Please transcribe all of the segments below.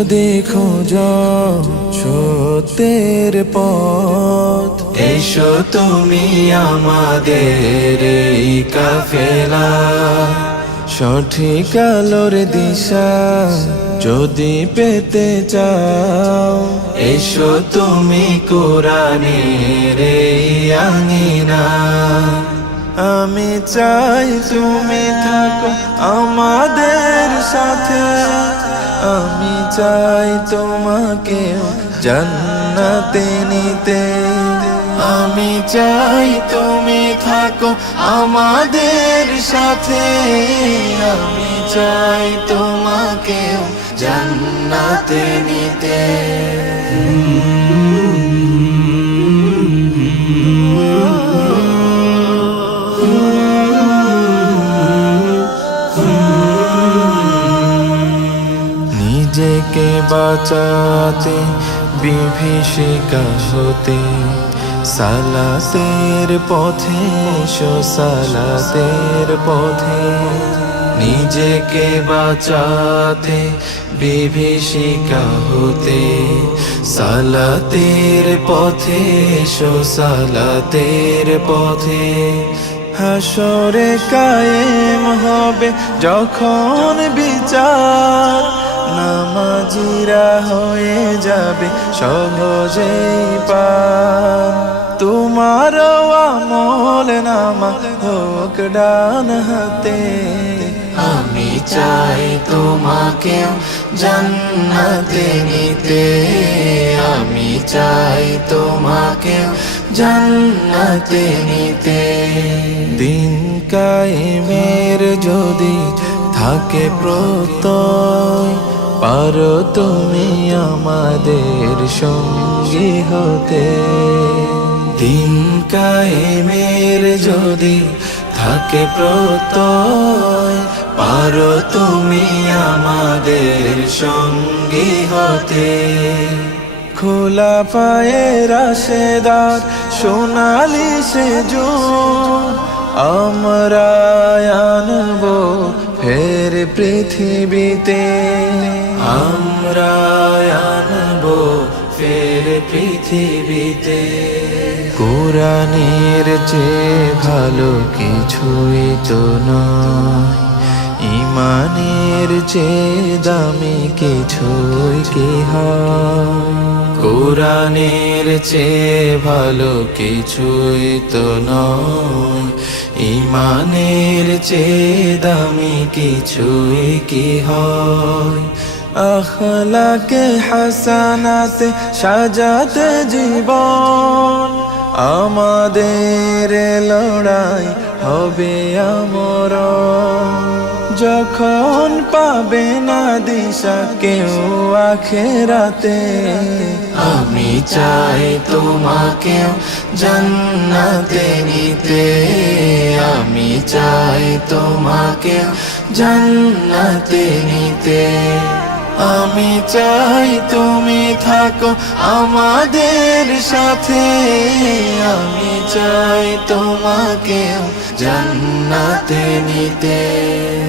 যদি খোঁজ সত্যের পথ। এসো তুমি আমাদের এই কাফেলা। সঠিক আলোর দিশা যদি পেতে চাও। এসো তুমি কোরআনের আঙিনা। আমি চাই তুমি থাকো আমাদের সাথে। আমি চাই তোমাকে জান্নাতে নিতে। আমি চাই তুমি থাকো আমাদের সাথে। আমি চাই তোমাকে জান্নাতে নিতে। বাঁচাতে, বিভীষিকা হতে, সালাতের পথে সালাতের পথে। নিজেকে বাঁচাতে, বিভীষিকা হতে, সালাতের পথে সালাতের পথে। হাসরে কায়েম হবে যখন বিচার। নামাজিরা হয়ে যাবে সহজেই পার তোমার আমল নামা হোক ডান হাতে। আমি চাই তোমাকে জান্নাতে নিতে। আমি চাই তোমাকে জান্নাতে নিতে। দিন কায়েমের যদি থাকে প্রত্যয়। পারো তুমি আমাদের সঙ্গী হতে। দিন কায়েমের যদি থাকে প্রত্যয়, পারো তুমি আমাদের সঙ্গী হতে। খোলা পায়ে রাশেদার সোনালি সে আমরা আনব ফের পৃথিবীতে। আনব ফের পৃথিবীতে। কোরআনের চেয়ে ভালো কিছুই তো নয়। ইমানের চেয়ে দামি কিছুই কি কোরআনের চেয়ে ভালো কিছুই তো নয়। ইমানের চেয়ে দামি কিছুই কি হয়? আখলাকে হাসানাতে সাজাতে জীবন। আমাদের লড়াই হবে আমর। যখন পাবে না দিশা কেউ আখেরাতে। আমি চাই তোমাকে জান্নাতে নিতে। আমি চাই তোমাকে জান্নাতে নিতে। আমি চাই তুমি থাকো আমাদের সাথে। আমি চাই তোমাকে জান্নাতে নিতে।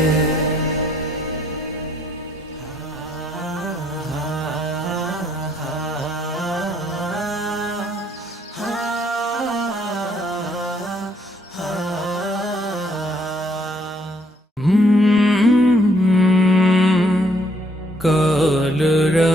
കാലരാ